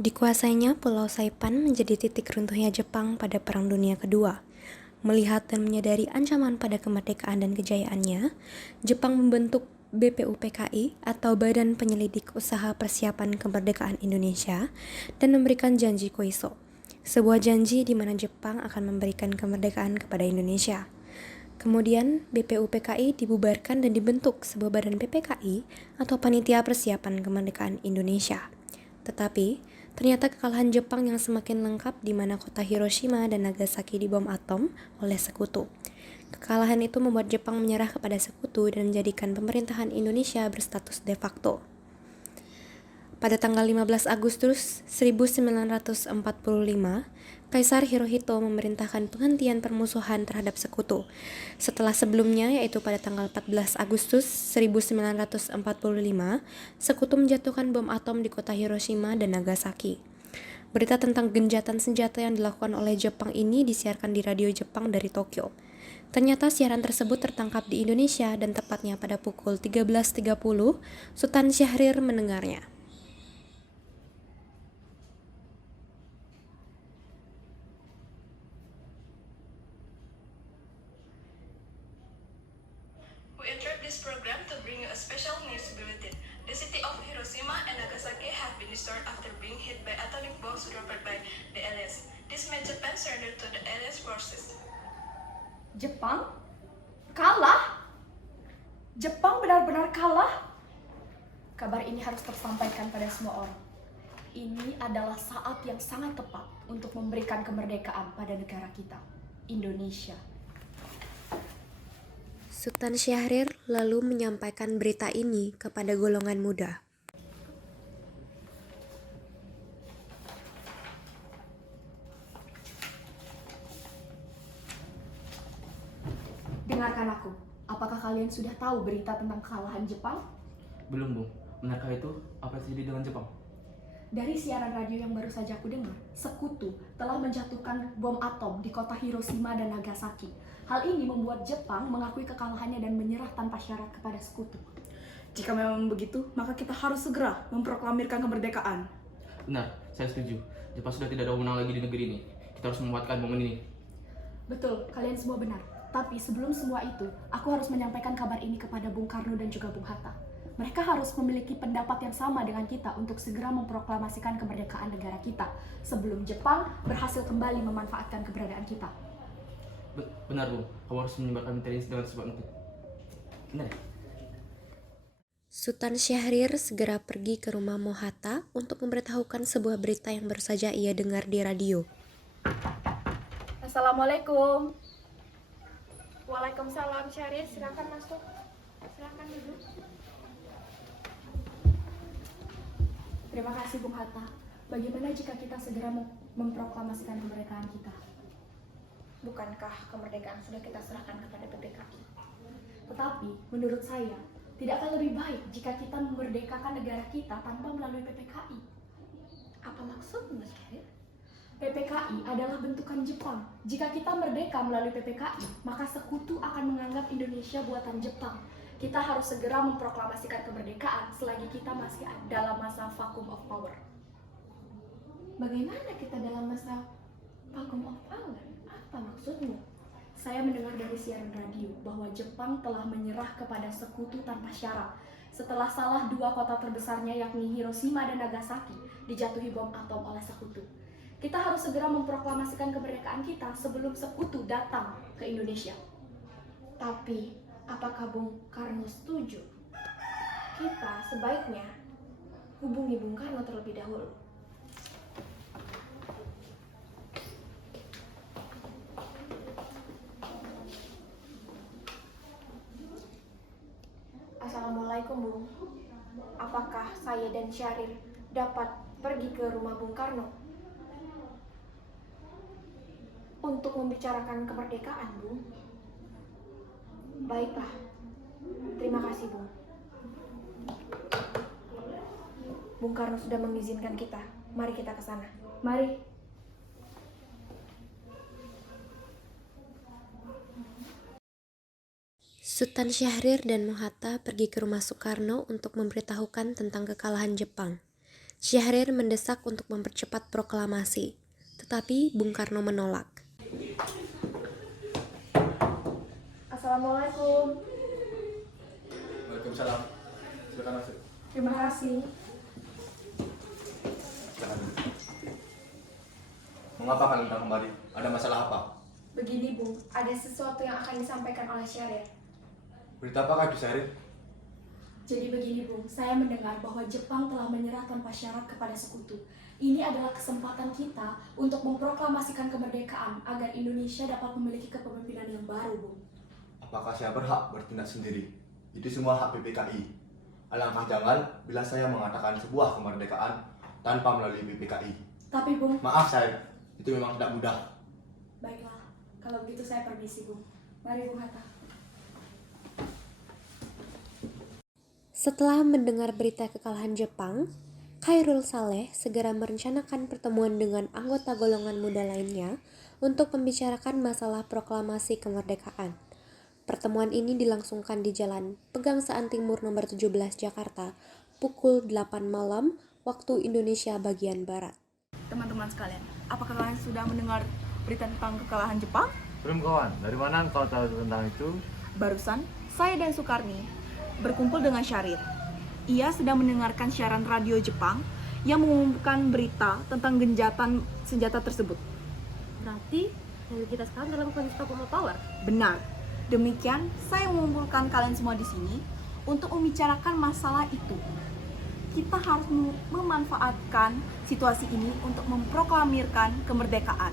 Dikuasainya Pulau Saipan menjadi titik runtuhnya Jepang pada Perang Dunia Kedua. Melihat dan menyadari ancaman pada kemerdekaan dan kejayaannya, Jepang membentuk BPUPKI atau Badan Penyelidik Usaha Persiapan Kemerdekaan Indonesia dan memberikan janji Koiso, sebuah janji di mana Jepang akan memberikan kemerdekaan kepada Indonesia. Kemudian BPUPKI dibubarkan dan dibentuk sebuah badan PPKI atau Panitia Persiapan Kemerdekaan Indonesia. Tetapi, ternyata kekalahan Jepang yang semakin lengkap di mana kota Hiroshima dan Nagasaki dibom atom oleh sekutu. Kekalahan itu membuat Jepang menyerah kepada sekutu dan menjadikan pemerintahan Indonesia berstatus de facto. Pada tanggal 15 Agustus 1945, Kaisar Hirohito memerintahkan penghentian permusuhan terhadap sekutu. Setelah sebelumnya, yaitu pada tanggal 14 Agustus 1945, sekutu menjatuhkan bom atom di kota Hiroshima dan Nagasaki. Berita tentang genjatan senjata yang dilakukan oleh Jepang ini disiarkan di radio Jepang dari Tokyo. Ternyata siaran tersebut tertangkap di Indonesia dan tepatnya pada pukul 13.30, Sultan Syahrir mendengarnya. We interrupt this program to bring you a special news bulletin. The city of Hiroshima and Nagasaki have been destroyed after being hit by atomic bombs dropped by the Allies. This made Japan surrender to the Allies forces. Jepang? Kalah? Jepang benar-benar kalah? Kabar ini harus tersampaikan pada semua orang. Ini adalah saat yang sangat tepat untuk memberikan kemerdekaan pada negara kita, Indonesia. Sultan Syahrir lalu menyampaikan berita ini kepada golongan muda. Dengarkan aku, apakah kalian sudah tahu berita tentang kekalahan Jepang? Belum, Bung. Benarkah itu? Apa yang terjadi dengan Jepang? Dari siaran radio yang baru saja aku dengar, sekutu telah menjatuhkan bom atom di kota Hiroshima dan Nagasaki. Hal ini membuat Jepang mengakui kekalahannya dan menyerah tanpa syarat kepada sekutu. Jika memang begitu, maka kita harus segera memproklamirkan kemerdekaan. Benar, saya setuju. Jepang sudah tidak ada wewenang lagi di negeri ini. Kita harus memanfaatkan momen ini. Betul, kalian semua benar. Tapi sebelum semua itu, aku harus menyampaikan kabar ini kepada Bung Karno dan juga Bung Hatta. Mereka harus memiliki pendapat yang sama dengan kita untuk segera memproklamasikan kemerdekaan negara kita sebelum Jepang berhasil kembali memanfaatkan keberadaan kita. Benar, Bung. Kamu harus menyebarkan materi dengan sebuah mungkin. Benar. Sultan Syahrir segera pergi ke rumah Mohatta untuk memberitahukan sebuah berita yang baru saja ia dengar di radio. Assalamualaikum. Waalaikumsalam Syahrir, silakan masuk. Silakan duduk. Terima kasih Bung Hatta. Bagaimana jika kita segera memproklamasikan kemerdekaan kita? Bukankah kemerdekaan sudah kita serahkan kepada PPKI? Tetapi, menurut saya, tidakkah lebih baik jika kita memerdekakan negara kita tanpa melalui PPKI? Apa maksudmu, Syahrir? PPKI adalah bentukan Jepang. Jika kita merdeka melalui PPKI, maka sekutu akan menganggap Indonesia buatan Jepang. Kita harus segera memproklamasikan kemerdekaan selagi kita masih dalam masa vacuum of power. Bagaimana kita dalam masa vacuum of power? Apa maksudmu? Saya mendengar dari siaran radio bahwa Jepang telah menyerah kepada sekutu tanpa syarat setelah salah dua kota terbesarnya yakni Hiroshima dan Nagasaki dijatuhi bom atom oleh sekutu. Kita harus segera memproklamasikan kemerdekaan kita sebelum sekutu datang ke Indonesia. Tapi, apakah Bung Karno setuju? Kita sebaiknya hubungi Bung Karno terlebih dahulu. Assalamualaikum, Bung. Apakah saya dan Syahrir dapat pergi ke rumah Bung Karno untuk membicarakan kemerdekaan, Bung? Baiklah. Terima kasih, Bung. Bung Karno sudah mengizinkan kita. Mari kita ke sana. Mari. Sultan Syahrir dan Mohatta pergi ke rumah Soekarno untuk memberitahukan tentang kekalahan Jepang. Syahrir mendesak untuk mempercepat proklamasi, tetapi Bung Karno menolak. Assalamualaikum. Waalaikumsalam. Silakan masuk. Terima kasih. Silakan. Mengapa kalian datang kembali? Ada masalah apa? Begini Bung, ada sesuatu yang akan disampaikan oleh Syahrir. Berita apakah itu, Syahrir? Jadi begini Bung, saya mendengar bahwa Jepang telah menyerah tanpa syarat kepada sekutu. Ini adalah kesempatan kita untuk memproklamasikan kemerdekaan agar Indonesia dapat memiliki kepemimpinan yang baru, Bung. Apakah saya berhak bertindak sendiri? Itu semua hak PPKI. Alangkah janggal bila saya mengatakan sebuah kemerdekaan tanpa melalui PPKI. Tapi Bung, Maaf, Syahrir. Itu memang tidak mudah. baiklah. Kalau begitu saya permisi, Bung. Mari Bung Hatta. Setelah mendengar berita kekalahan Jepang, Khairul Saleh segera merencanakan pertemuan dengan anggota golongan muda lainnya untuk membicarakan masalah proklamasi kemerdekaan. Pertemuan ini dilangsungkan di Jalan Pegangsaan Timur nomor 17 Jakarta pukul 8 malam waktu Indonesia bagian Barat. Teman-teman sekalian, apakah kalian sudah mendengar berita tentang kekalahan Jepang? Belum kawan, dari mana engkau tahu tentang itu? Barusan, saya dan Sukarni berkumpul dengan Syahrir. Ia sedang mendengarkan siaran radio Jepang yang mengumumkan berita tentang genjatan senjata tersebut. Berarti kita sekarang dalam kondisi top power. Benar. Demikian, saya mengumpulkan kalian semua di sini untuk membicarakan masalah itu. Kita harus memanfaatkan situasi ini untuk memproklamirkan kemerdekaan.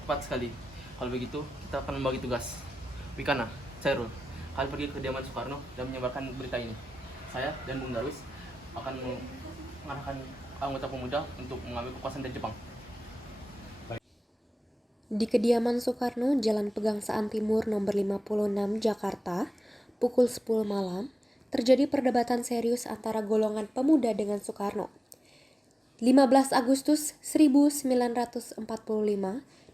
Tepat sekali. Kalau begitu, kita akan membagi tugas. Wikana, Chairul, kalian pergi ke kediaman Soekarno dan menyebarkan berita ini. Saya dan Bung Darwis akan mengarahkan anggota pemuda untuk mengambil kekuasaan dari Jepang. Di kediaman Soekarno, Jalan Pegangsaan Timur nomor 56 Jakarta, pukul 10 malam, terjadi perdebatan serius antara golongan pemuda dengan Soekarno. 15 Agustus 1945,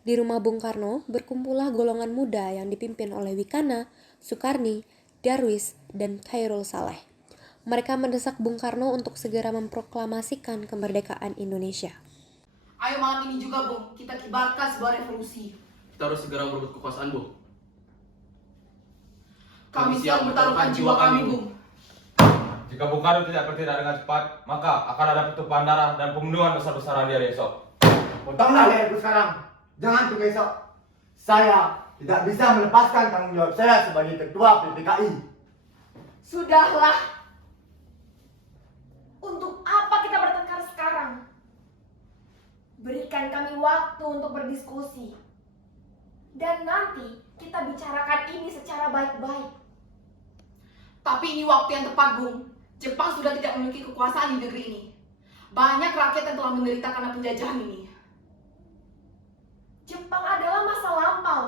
di rumah Bung Karno berkumpullah golongan muda yang dipimpin oleh Wikana, Sukarni, Darwis, dan Khairul Saleh. Mereka mendesak Bung Karno untuk segera memproklamasikan kemerdekaan Indonesia. Ayo malam ini juga, Bung, kita kibarkan sebuah revolusi. Kita harus segera merebut kekuasaan, Bung. Kami siap bertaruhkan jiwa kami, Bung. Jika Bung Karno tidak bertindak dengan cepat, maka akan ada pertumpahan darah dan pembunuhan besar-besaran di hari esok. Potonglah leherku sekarang. Jangan tunggu esok. Saya tidak bisa melepaskan tanggung jawab saya sebagai ketua PPKI. Sudahlah. Untuk apa kita bertengkar sekarang? Berikan kami waktu untuk berdiskusi. Dan nanti kita bicarakan ini secara baik-baik. Tapi ini waktu yang tepat, Bung. Jepang sudah tidak memiliki kekuasaan di negeri ini. Banyak rakyat yang telah menderita karena penjajahan ini. Jepang adalah masa lampau.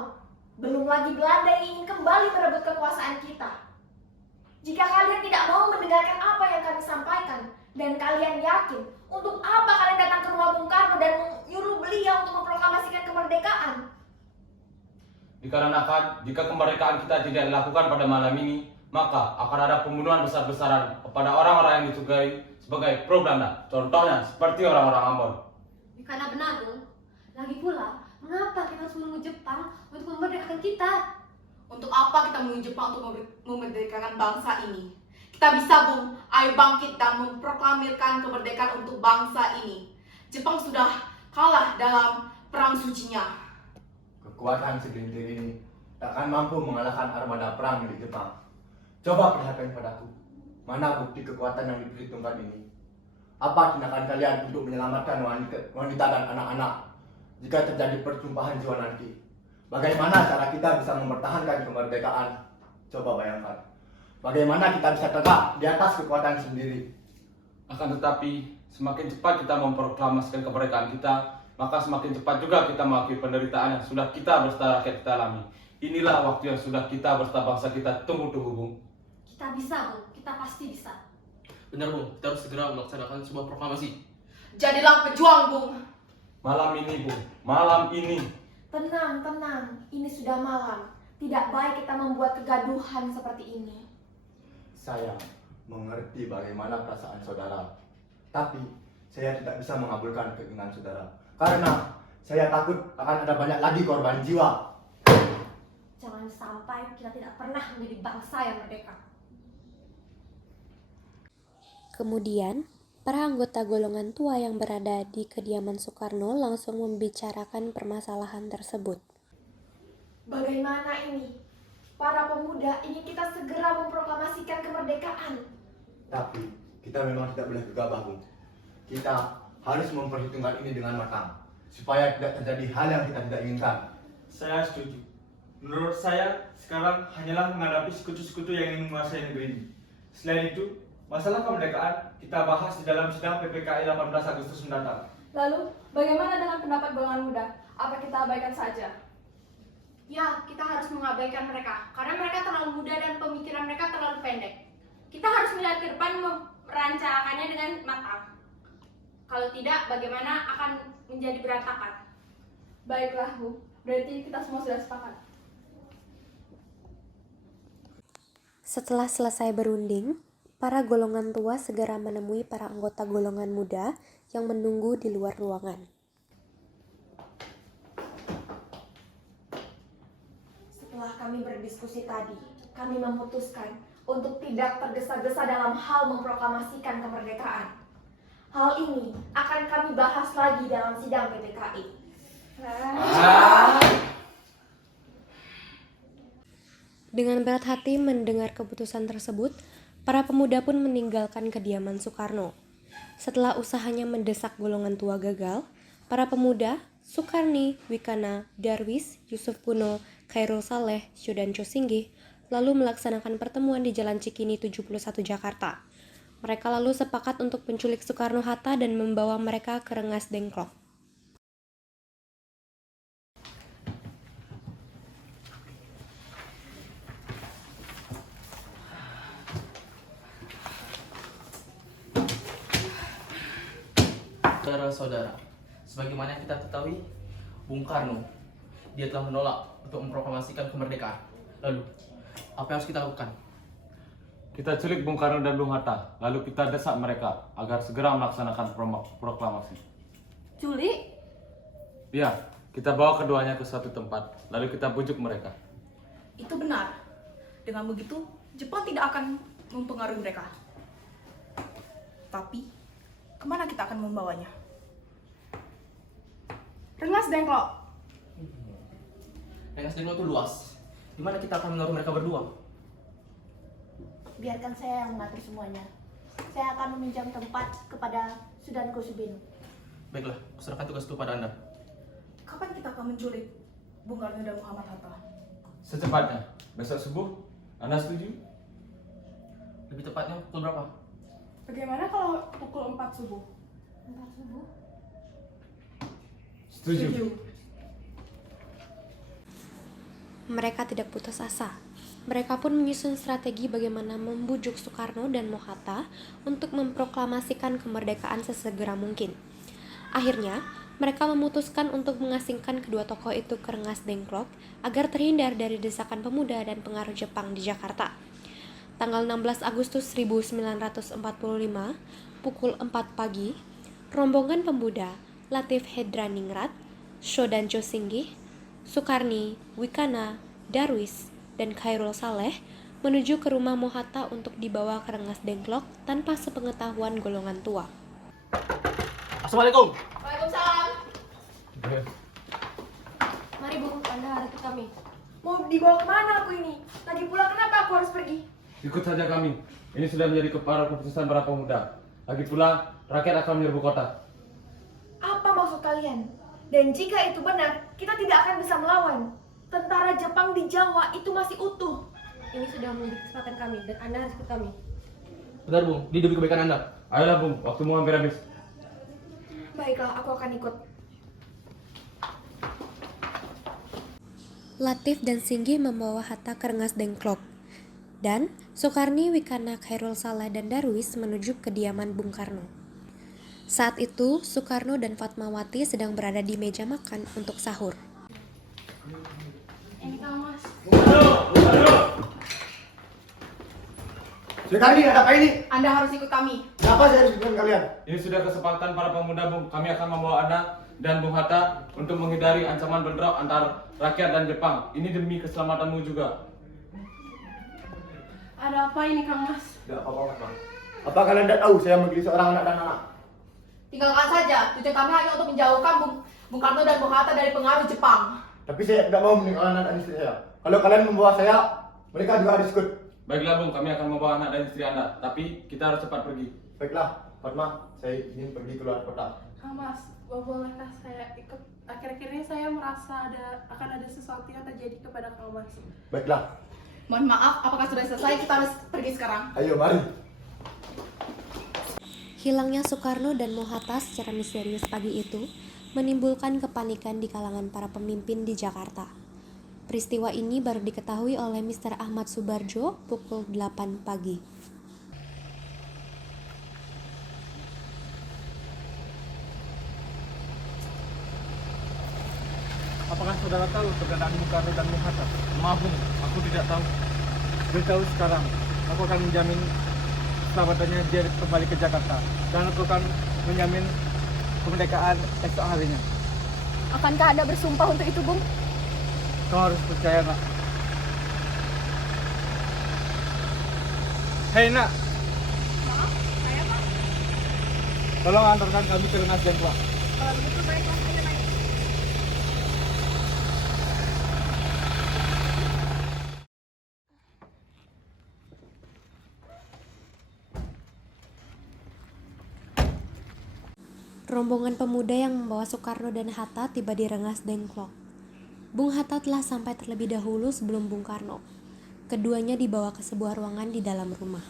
Belum lagi Belanda yang ingin kembali merebut kekuasaan kita. Jika kalian tidak mau mendengarkan apa yang kami sampaikan, dan kalian yakin, untuk apa kalian datang ke rumah Bung Karno dan menyuruh beliau untuk memproklamasikan kemerdekaan? Dikarenakan jika kemerdekaan kita tidak dilakukan pada malam ini, maka akan ada pembunuhan besar-besaran kepada orang-orang yang disugai sebagai pro Belanda. Contohnya seperti orang-orang Ambon. Karena benar, Bung. Lagi pula, mengapa kita harus menunggu Jepang untuk memerdekakan kita? Untuk apa kita menunggu Jepang untuk memerdekakan bangsa ini? Kita bisa, Bung. Ayo bangkit dan memproklamirkan kemerdekaan untuk bangsa ini. Jepang sudah kalah dalam perang sucinya. Kekuatan segelintir ini takkan mampu mengalahkan armada perang milik Jepang. Coba perhatikan padaku. Mana bukti kekuatan yang diperhitungkan ini? Apa tindakan kalian untuk menyelamatkan wanita dan anak-anak jika terjadi pertumpahan jiwa nanti? Bagaimana cara kita bisa mempertahankan kemerdekaan? Coba bayangkan. Bagaimana kita bisa tegak di atas kekuatan sendiri? Akan tetapi, semakin cepat kita memproklamasikan kemerdekaan kita, maka semakin cepat juga kita mengakhiri penderitaan yang sudah kita berserta rakyat kita alami. Inilah waktu yang sudah kita berserta bangsa kita tunggu-tunggu, Bung. Kita bisa, Bung. Kita pasti bisa. Benar, Bung. Kita harus segera melaksanakan sebuah proklamasi. Jadilah pejuang, Bung. Malam ini, Bung. Malam ini. Tenang, tenang. Ini sudah malam. Tidak baik kita membuat kegaduhan seperti ini. Saya mengerti bagaimana perasaan saudara. Tapi saya tidak bisa mengabulkan keinginan saudara karena saya takut akan ada banyak lagi korban jiwa. Jangan sampai kita tidak pernah menjadi bangsa yang merdeka. Kemudian, para anggota golongan tua yang berada di kediaman Soekarno langsung membicarakan permasalahan tersebut. Bagaimana ini? Para pemuda ingin kita segera memproklamasikan kemerdekaan. Tapi kita memang tidak boleh gegabah, Bung. Kita harus memperhitungkan ini dengan matang supaya tidak terjadi hal yang kita tidak inginkan. Saya setuju. Menurut saya, sekarang hanyalah menghadapi sekutu-sekutu yang ingin menguasai negeri ini. Selain itu, masalah kemerdekaan kita bahas di dalam sidang PPKI 18 Agustus mendatang. Lalu, bagaimana dengan pendapat golongan muda? Apa kita abaikan saja? Ya, kita harus mengabaikan mereka karena mereka terlalu muda dan pemikiran mereka terlalu pendek. Kita harus melihat ke depan, merencanakannya dengan matang. Kalau tidak, bagaimana akan menjadi berantakan? Baiklah, Bu. Berarti kita semua sudah sepakat. Setelah selesai berunding, para golongan tua segera menemui para anggota golongan muda yang menunggu di luar ruangan. Setelah kami berdiskusi tadi, kami memutuskan untuk tidak tergesa-gesa dalam hal memproklamasikan kemerdekaan. Hal ini akan kami bahas lagi dalam sidang PPKI. Dengan berat hati mendengar keputusan tersebut, para pemuda pun meninggalkan kediaman Soekarno. Setelah usahanya mendesak golongan tua gagal, para pemuda, Sukarni, Wikana, Darwis, Yusuf Kuno, Khairul Saleh, Syudanco Singgih, lalu melaksanakan pertemuan di Jalan Cikini 71 Jakarta. Mereka lalu sepakat untuk menculik Soekarno-Hatta dan membawa mereka ke Rengas Dengklok. Saudara-saudara, sebagaimana kita ketahui, Bung Karno, dia telah menolak untuk memproklamasikan kemerdekaan. Lalu, apa yang harus kita lakukan? Kita culik Bung Karno dan Bung Hatta, lalu kita desak mereka agar segera melaksanakan proklamasi. Culik? Ya, kita bawa keduanya ke suatu tempat, lalu kita bujuk mereka. Itu benar. Dengan begitu, Jepang tidak akan mempengaruhi mereka. Tapi, kemana kita akan membawanya? Rengas Dengklok. Rengas Dengklok itu luas. Di mana kita akan menaruh mereka berdua? Biarkan saya yang mengatur semuanya. Saya akan meminjam tempat kepada Sudanko Subin. Baiklah, kuserahkan tugas itu pada Anda. Kapan kita akan menculik Bung Karno dan Muhammad Hatta? Secepatnya, besok subuh. Anda setuju? Lebih tepatnya pukul berapa? Bagaimana kalau pukul 4 subuh? 4 subuh? Setuju. Mereka tidak putus asa. Mereka pun menyusun strategi bagaimana membujuk Soekarno dan Mohatta untuk memproklamasikan kemerdekaan sesegera mungkin. Akhirnya, mereka memutuskan untuk mengasingkan kedua tokoh itu ke Rengas Dengklok agar terhindar dari desakan pemuda dan pengaruh Jepang di Jakarta. Tanggal 16 Agustus 1945, pukul 4 pagi, rombongan pemuda Latif Hedraningrat, Syudanco Singgih, Sukarni, Wikana, Darwis, dan Khairul Saleh menuju ke rumah Mohatta untuk dibawa ke Rengas Dengklok tanpa sepengetahuan golongan tua. Assalamualaikum. Waalaikumsalam. Mari Bu, Anda harus ikut kami. Mau dibawa kemana aku ini? Lagi pula kenapa aku harus pergi? Ikut saja kami. Ini sudah menjadi keputusan para pemuda. Lagi pula, rakyat akan menyerbu kota. Apa maksud kalian? Dan jika itu benar, kita tidak akan bisa melawan. Tentara Jepang di Jawa itu masih utuh. Ini sudah menjadi kesempatan kami dan Anda harus ikut kami. Benar, Bung. Ini demi kebaikan Anda. Ayolah Bung, waktumu hampir habis. Baiklah, aku akan ikut. Latif dan Singgih membawa Hatta ke Rengas Dengklok. Dan Sukarni, Wikana, Khairul Saleh, dan Darwis menuju kediaman Bung Karno. Saat itu, Soekarno dan Fatmawati sedang berada di meja makan untuk sahur. Ini kamu Mas. Sekali ada apa ini? Anda harus ikut kami. Kenapa saya harus ikut kalian? Ini sudah kesempatan para pemuda, Bung. Kami akan membawa Anda dan Bung Hatta untuk menghindari ancaman bentrok antar rakyat dan Jepang. Ini demi keselamatanmu juga. Ada apa ini, Kang Mas? Tidak apa-apa, Mas. Apa kalian tidak tahu saya memiliki seorang anak dan anak? Tinggalkan saja. Tujuan kami hanya untuk menjauhkan Bung Karno dan Bung Hatta dari pengaruh Jepang. Tapi saya tidak mau meninggalkan anak dan istri saya. Kalau kalian membawa saya, mereka juga harus ikut. Baiklah, Bung. Kami akan membawa anak dan istri Anda. Tapi kita harus cepat pergi. Baiklah, Fatma, saya ingin pergi keluar kota. Kang Mas, bolehkah saya ikut? Akhir-akhir ini saya merasa akan ada sesuatu yang terjadi kepada Kang Mas. Baiklah, Mohon maaf, apakah sudah selesai? Kita harus pergi sekarang. ayo mari. Hilangnya Soekarno dan Mohatta secara misterius pagi itu menimbulkan kepanikan di kalangan para pemimpin di Jakarta. Peristiwa ini baru diketahui oleh Mr. Ahmad Subarjo pukul 8 pagi. Apakah saudara tahu keberadaan Bung Karno dan Bung Hatta? Maaf, Bung. Aku tidak tahu. Beritahu sekarang, aku akan menjamin keselamatannya dia kembali ke Jakarta. Dan aku akan menjamin kemerdekaan esok harinya. Akankah Anda bersumpah untuk itu, Bung? Kau harus percaya, Nak. Hei, Nak. Maaf, saya Pak. Tolong antarkan kami ke Rengas Dengklok. Kalau begitu baiklah, saya naik. Rombongan pemuda yang membawa Soekarno dan Hatta tiba di Rengas Dengklok. Bung Hatta telah sampai terlebih dahulu sebelum Bung Karno. Keduanya dibawa ke sebuah ruangan di dalam rumah.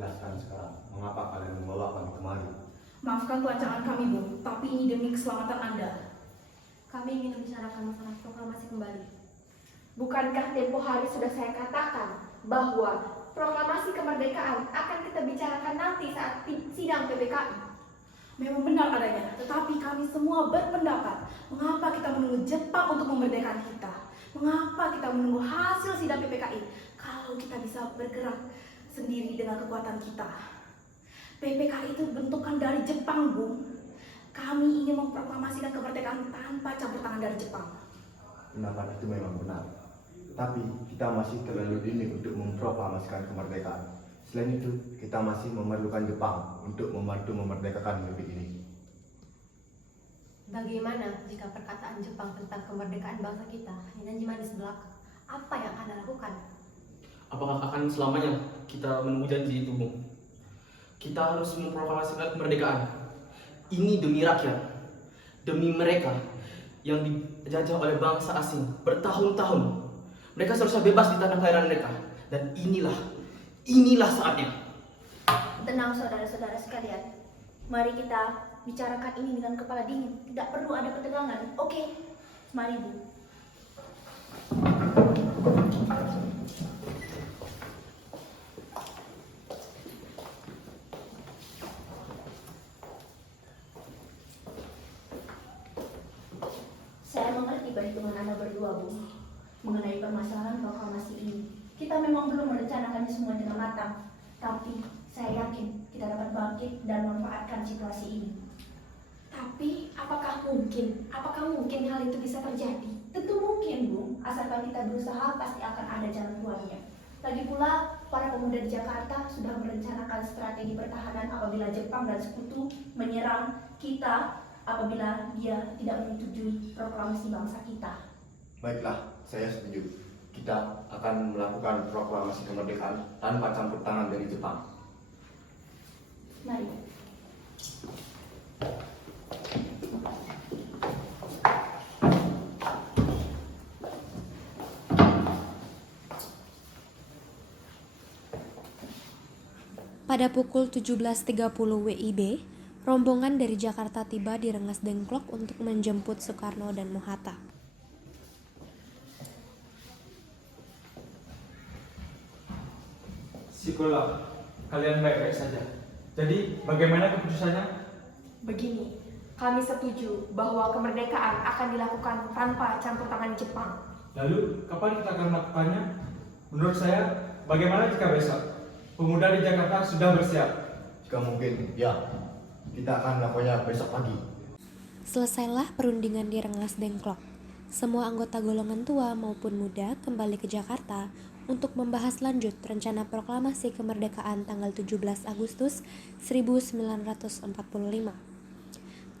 Jelaskan sekarang, mengapa kalian membawa kami kemari? Maafkan kelancangan kami, Bung, tapi ini demi keselamatan Anda. Kami ingin membicarakan masalah proklamasi kembali. Bukankah tempo hari sudah saya katakan bahwa proklamasi kemerdekaan akan kita bicarakan nanti saat sidang PPKI? Memang benar adanya, tetapi kami semua berpendapat mengapa kita menunggu Jepang untuk memerdekakan kita? Mengapa kita menunggu hasil sidang PPKI kalau kita bisa bergerak sendiri dengan kekuatan kita? PPKI itu bentukan dari Jepang, Bung. Kami ingin memproklamasikan kemerdekaan tanpa campur tangan dari Jepang. Pendapat itu memang benar. Tetapi kita masih terlalu dini untuk memproklamasikan kemerdekaan. Selain itu, kita masih memerlukan Jepang untuk membantu memerdekakan negeri ini. Bagaimana jika perkataan Jepang tentang kemerdekaan bangsa kita hanya janji manis belaka? Apa yang Anda lakukan? Apakah akan selamanya kita menunggu janji itu, Bung? Kita harus memproklamasikan kemerdekaan. Ini demi rakyat, demi mereka yang dijajah oleh bangsa asing bertahun-tahun. Mereka seharusnya bebas di tanah kelahiran mereka. Dan inilah saatnya. Tenang saudara-saudara sekalian. Mari kita bicarakan ini dengan kepala dingin. Tidak perlu ada ketegangan. Oke, mari Bu. Saya mengerti perhitungan Anda berdua, Bu, mengenai permasalahan proklamasi ini. Kita memang belum merencanakannya semua dengan matang, tapi saya yakin kita dapat bangkit dan memanfaatkan situasi ini. Tapi apakah mungkin hal itu bisa terjadi? Tentu mungkin, Bu. Asalkan kita berusaha, pasti akan ada jalan keluarnya. Lagi pula, para pemuda di Jakarta sudah merencanakan strategi pertahanan apabila Jepang dan sekutu menyerang kita apabila dia tidak menyetujui proklamasi bangsa kita. Baiklah, saya setuju. Kita akan melakukan proklamasi kemerdekaan tanpa campur tangan dari Jepang. Mari. Pada pukul 17.30 WIB, rombongan dari Jakarta tiba di Rengas Dengklok untuk menjemput Soekarno dan Mohatta. Syukurlah, kalian baik-baik saja. Jadi, bagaimana keputusannya? Begini, kami setuju bahwa kemerdekaan akan dilakukan tanpa campur tangan Jepang. Lalu, kapan kita akan melakukannya? Menurut saya, bagaimana jika besok? Pemuda di Jakarta sudah bersiap. Jika mungkin, ya, kita akan melakukannya besok pagi. Selesailah perundingan di Rengas Dengklok. Semua anggota golongan tua maupun muda kembali ke Jakarta untuk membahas lanjut rencana proklamasi kemerdekaan tanggal 17 Agustus 1945.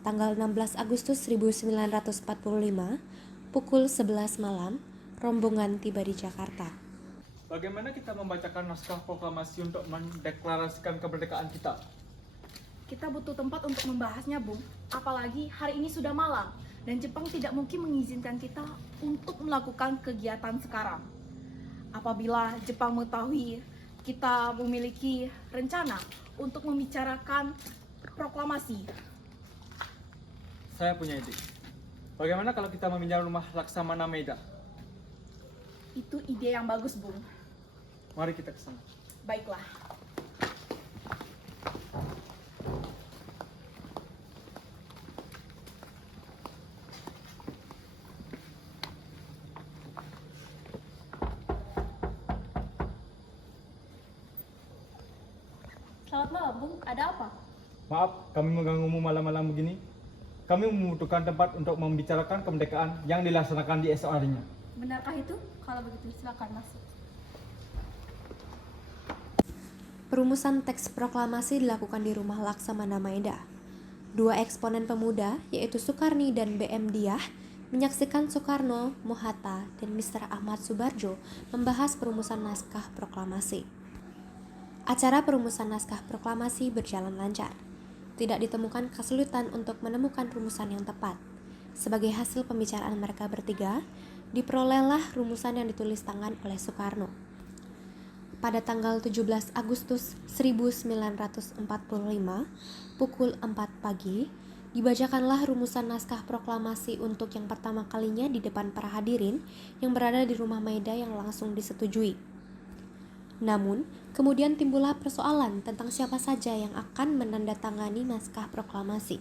Tanggal 16 Agustus 1945, pukul 11 malam, rombongan tiba di Jakarta. Bagaimana kita membacakan naskah proklamasi untuk mendeklarasikan kemerdekaan kita? Kita butuh tempat untuk membahasnya, Bung. Apalagi hari ini sudah malam dan Jepang tidak mungkin mengizinkan kita untuk melakukan kegiatan sekarang. Apabila Jepang mengetahui kita memiliki rencana untuk membicarakan proklamasi. Saya punya ide. Bagaimana kalau kita meminjam rumah Laksamana Maeda? Itu ide yang bagus, Bung. Mari kita ke sana. Baiklah. Selamat malam, Bung. Ada apa? Maaf, kami mengganggumu malam-malam begini. Kami membutuhkan tempat untuk membicarakan kemerdekaan yang dilaksanakan di esok harinya. Benarkah itu? Kalau begitu, silakan masuk. Perumusan teks proklamasi dilakukan di rumah Laksamana Maeda. Dua eksponen pemuda, yaitu Soekarni dan BM Diah, menyaksikan Soekarno, Mohatta, dan Mr. Ahmad Subarjo membahas perumusan naskah proklamasi. Acara perumusan naskah proklamasi berjalan lancar. Tidak ditemukan kesulitan untuk menemukan rumusan yang tepat. Sebagai hasil pembicaraan mereka bertiga, diperolehlah rumusan yang ditulis tangan oleh Soekarno. Pada tanggal 17 Agustus 1945, pukul 4 pagi, dibacakanlah rumusan naskah proklamasi untuk yang pertama kalinya di depan para hadirin yang berada di rumah Maeda yang langsung disetujui. Namun, kemudian timbullah persoalan tentang siapa saja yang akan menandatangani naskah proklamasi.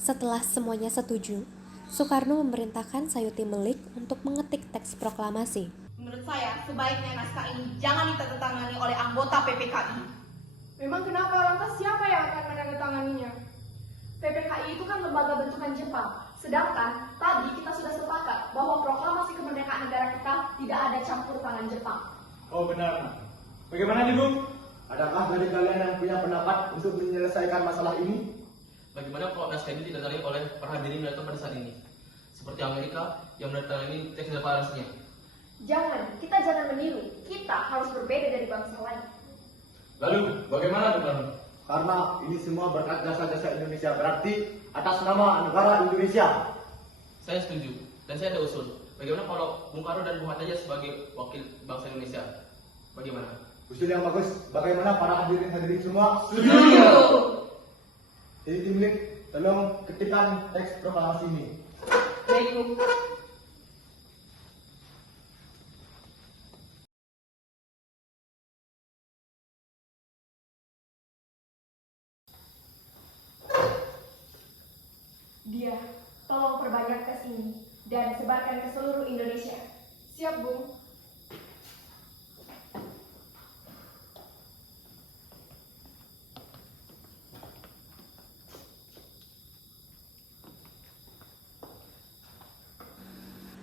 Setelah semuanya setuju, Soekarno memerintahkan Sayuti Melik untuk mengetik teks proklamasi. Menurut saya, sebaiknya naskah ini jangan ditandatangani oleh anggota PPKI. Memang kenapa, lantas siapa yang akan menandatanganinya? PPKI itu kan lembaga bentukan Jepang. Sedangkan tadi kita sudah sepakat bahwa proklamasi kemerdekaan negara kita tidak ada campur tangan Jepang. Oh benar. Bagaimana nih, Bung? Adakah dari kalian yang punya pendapat untuk menyelesaikan masalah ini? Bagaimana kalau naskah ini ditandatangani oleh para hadirin yang datang pada saat ini? Seperti Amerika yang menandatangani teks deklarasinya. Kita jangan meniru. Kita harus berbeda dari bangsa lain. Lalu, bagaimana dengan? Karena ini semua berkat jasa-jasa Indonesia, berarti atas nama negara Indonesia. Saya setuju, dan saya ada usul. Bagaimana kalau Bung Karno dan Bung Hatta aja sebagai wakil bangsa Indonesia? Bagaimana? Usul yang bagus. Bagaimana para hadirin semua? Setuju. Jadi tim Lik, tolong ketikkan teks proklamasi ini. Baik, Bu. Dia, tolong perbanyak tes ini dan sebarkan ke seluruh Indonesia. Siap, Bung.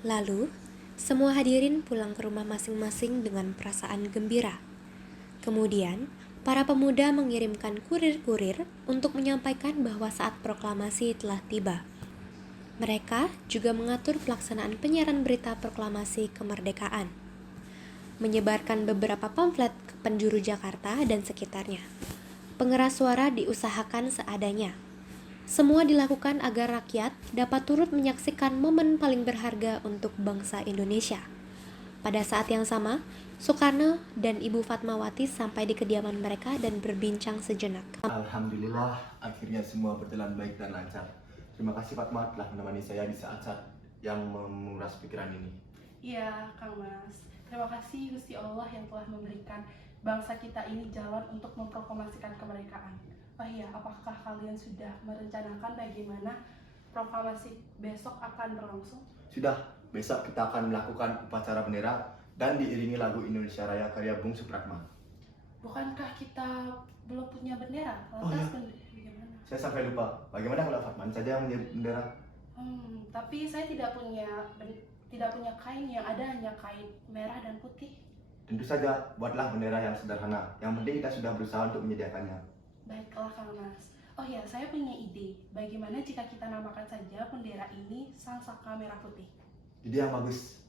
Lalu, semua hadirin pulang ke rumah masing-masing dengan perasaan gembira. Kemudian, para pemuda mengirimkan kurir-kurir untuk menyampaikan bahwa saat proklamasi telah tiba. Mereka juga mengatur pelaksanaan penyiaran berita proklamasi kemerdekaan, menyebarkan beberapa pamflet ke penjuru Jakarta dan sekitarnya. Pengeras suara diusahakan seadanya. Semua dilakukan agar rakyat dapat turut menyaksikan momen paling berharga untuk bangsa Indonesia. Pada saat yang sama, Soekarno dan Ibu Fatmawati sampai di kediaman mereka dan berbincang sejenak. Alhamdulillah, akhirnya semua berjalan baik dan lancar. Terima kasih Fatma telah menemani saya di saat-saat yang menguras pikiran ini. Iya, Kang Mas. Terima kasih Gusti Allah yang telah memberikan bangsa kita ini jalan untuk memproklamasikan kemerdekaan. Oh iya, apakah kalian sudah merencanakan bagaimana proklamasi besok akan berlangsung? Sudah, besok kita akan melakukan upacara bendera dan diiringi lagu Indonesia Raya karya Bung Supratman. Bukankah kita belum punya bendera? Oh, Lantas iya. bagaimana? Saya sampai lupa, bagaimana kalau Fatman saja yang menjadi bendera? Tapi saya tidak punya kain, yang ada hanya kain merah dan putih. Tentu saja, buatlah bendera yang sederhana. Yang penting kita sudah berusaha untuk menyediakannya. Baiklah Kang Mas. Oh ya, saya punya ide. Bagaimana jika kita namakan saja bendera ini Sang Saka Merah Putih? Ide yang bagus.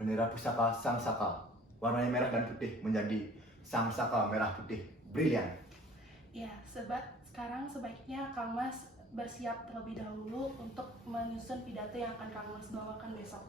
Bendera pusaka Sang Saka, warnanya merah dan putih menjadi Sang Saka Merah Putih. Brilian. Ya, sekarang sebaiknya Kang Mas bersiap terlebih dahulu untuk menyusun pidato yang akan Kang Mas bawakan besok.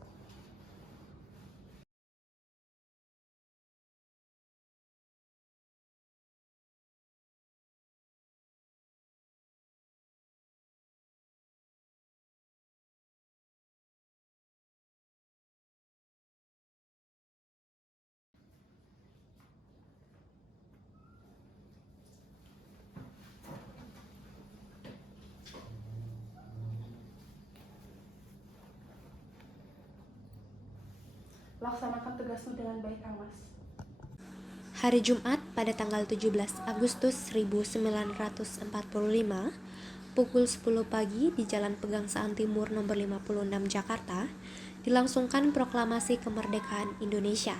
Laksanakan tugasmu dengan baik, Kang Mas. Hari Jumat pada tanggal 17 Agustus 1945, pukul 10 pagi di Jalan Pegangsaan Timur nomor 56 Jakarta, dilangsungkan proklamasi kemerdekaan Indonesia.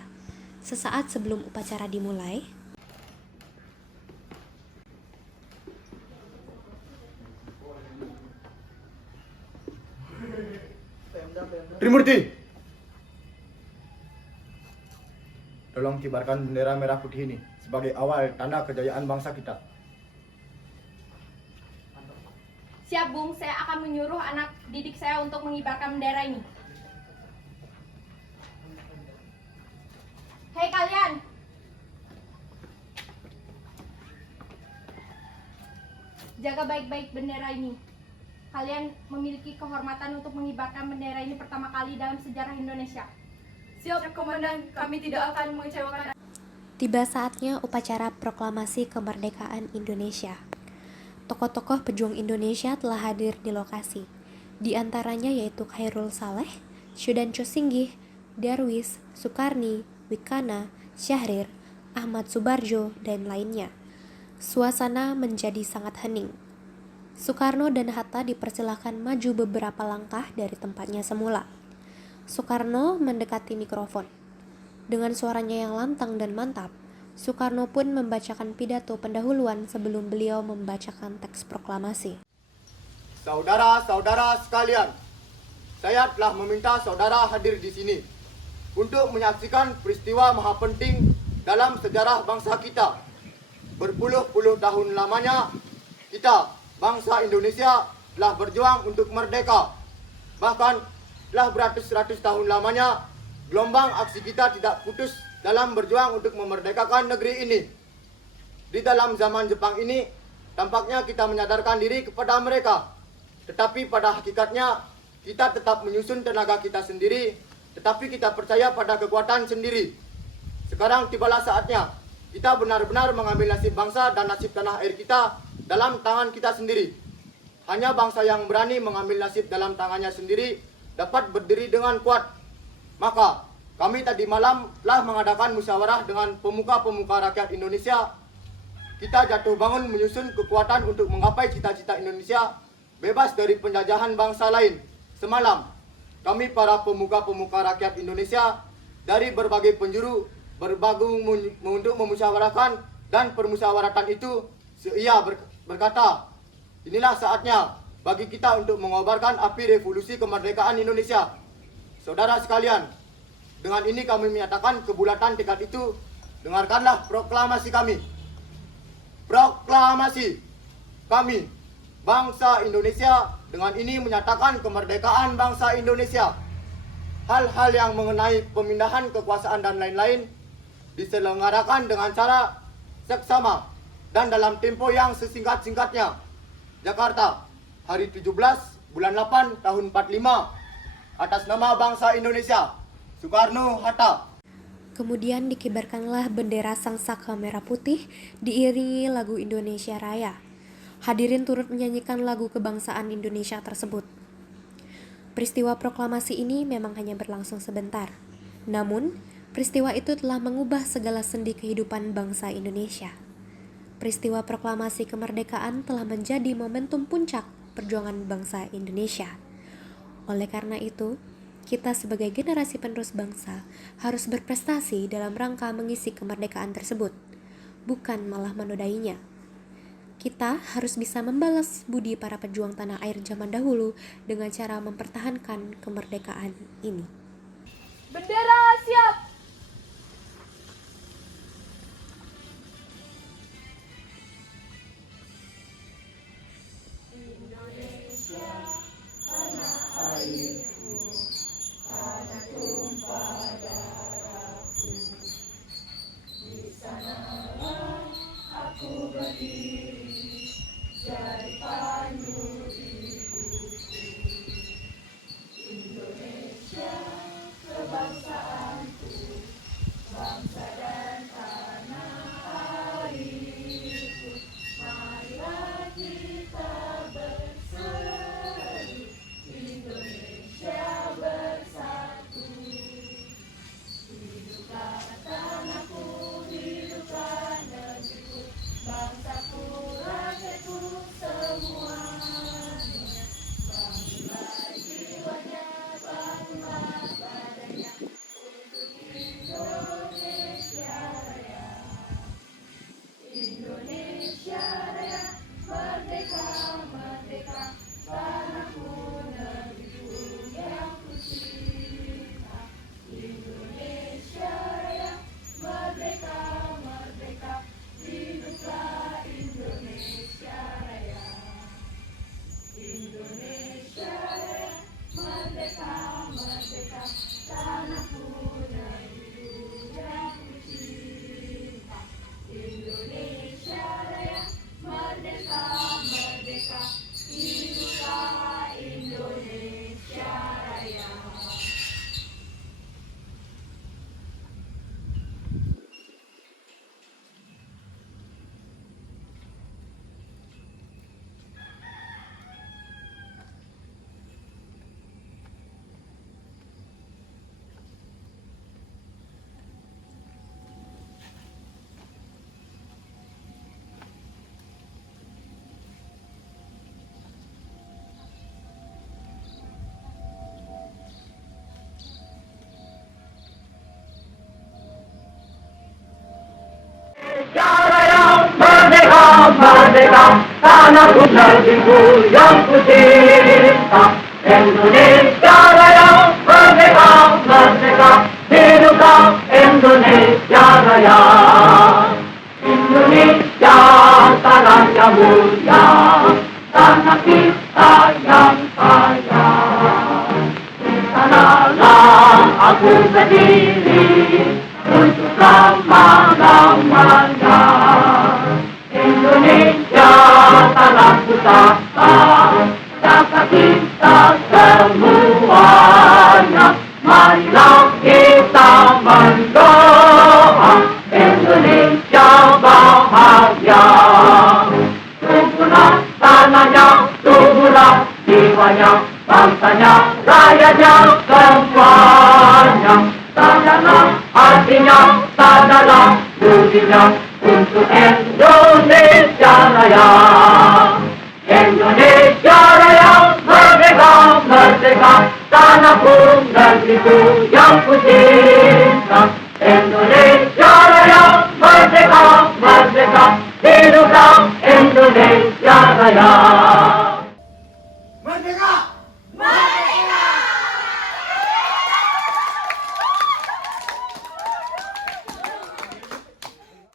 Sesaat sebelum upacara dimulai, Trimurti! Tolong kibarkan bendera merah putih ini sebagai awal tanda kejayaan bangsa kita. Siap, Bung. Saya akan menyuruh anak didik saya untuk mengibarkan bendera ini. Hei kalian! Jaga baik-baik bendera ini. Kalian memiliki kehormatan untuk mengibarkan bendera ini pertama kali dalam sejarah Indonesia. Siap, Komandan. Kami tidak akan mengecewakan. tiba saatnya upacara proklamasi kemerdekaan Indonesia. Tokoh-tokoh pejuang Indonesia telah hadir di lokasi. Di antaranya yaitu Khairul Saleh, Syudan Chosinggih, Darwis, Sukarni, Wikana, Syahrir, Ahmad Subarjo, dan lainnya. Suasana menjadi sangat hening. Soekarno dan Hatta dipersilahkan maju beberapa langkah dari tempatnya semula. Soekarno mendekati mikrofon. Dengan suaranya yang lantang dan mantap, Soekarno pun membacakan pidato pendahuluan sebelum beliau membacakan teks proklamasi. Saudara-saudara sekalian, saya telah meminta saudara hadir di sini untuk menyaksikan peristiwa maha penting dalam sejarah bangsa kita. Berpuluh-puluh tahun lamanya, kita, bangsa Indonesia, telah berjuang untuk merdeka. Bahkan telah beratus-ratus tahun lamanya, gelombang aksi kita tidak putus dalam berjuang untuk memerdekakan negeri ini. Di dalam zaman Jepang ini, tampaknya kita menyadarkan diri kepada mereka. Tetapi pada hakikatnya, kita tetap menyusun tenaga kita sendiri, tetapi kita percaya pada kekuatan sendiri. Sekarang tibalah saatnya, kita benar-benar mengambil nasib bangsa dan nasib tanah air kita dalam tangan kita sendiri. Hanya bangsa yang berani mengambil nasib dalam tangannya sendiri dapat berdiri dengan kuat. Maka, kami tadi malam telah mengadakan musyawarah dengan pemuka-pemuka rakyat Indonesia. Kita jatuh bangun menyusun kekuatan untuk menggapai cita-cita Indonesia bebas dari penjajahan bangsa lain. Semalam, kami para pemuka-pemuka rakyat Indonesia dari berbagai penjuru berbagung untuk memusyawarahkan, dan permusyawaratan itu ia berkata, inilah saatnya bagi kita untuk mengobarkan api revolusi kemerdekaan Indonesia. Saudara sekalian, dengan ini kami menyatakan kebulatan tekad itu. Dengarkanlah proklamasi kami. Proklamasi kami, bangsa Indonesia, dengan ini menyatakan kemerdekaan bangsa Indonesia. Hal-hal yang mengenai pemindahan kekuasaan dan lain-lain diselenggarakan dengan cara seksama dan dalam tempo yang sesingkat-singkatnya. Jakarta, hari 17 bulan 8 tahun 45, atas nama bangsa Indonesia, Soekarno-Hatta. Kemudian dikibarkanlah bendera Sang Saka Merah Putih diiringi lagu Indonesia Raya. Hadirin turut menyanyikan lagu kebangsaan Indonesia tersebut. Peristiwa proklamasi ini memang hanya berlangsung sebentar. Namun, peristiwa itu telah mengubah segala sendi kehidupan bangsa Indonesia. Peristiwa proklamasi kemerdekaan telah menjadi momentum puncak perjuangan bangsa Indonesia. Oleh karena itu, kita sebagai generasi penerus bangsa harus berprestasi dalam rangka mengisi kemerdekaan tersebut, bukan malah menodainya. Kita harus bisa membalas budi para pejuang tanah air zaman dahulu dengan cara mempertahankan kemerdekaan ini. Bendera siap! Merdeka, tanahku negeriku yang kucinta. Indonesia Raya, merdeka, merdeka, hiduplah Indonesia Raya. Indonesia tanah yang mulia, tanah kita yang kaya. Di sanalah aku berdiri untuk selama-lamanya. Indonesia tanah pusaka, jasa kita semuanya. Marilah kita mendoa Indonesia bahagia. Suburlah tanahnya, suburlah jiwanya, bangsanya, rakyatnya semuanya. Sadarlah hatinya, sadarlah budinya untuk Indonesia Raya. Indonesia Raya, merdeka, merdeka, tanahku negeriku yang kucinta. Indonesia Raya, merdeka, merdeka, hiduplah Indonesia Raya.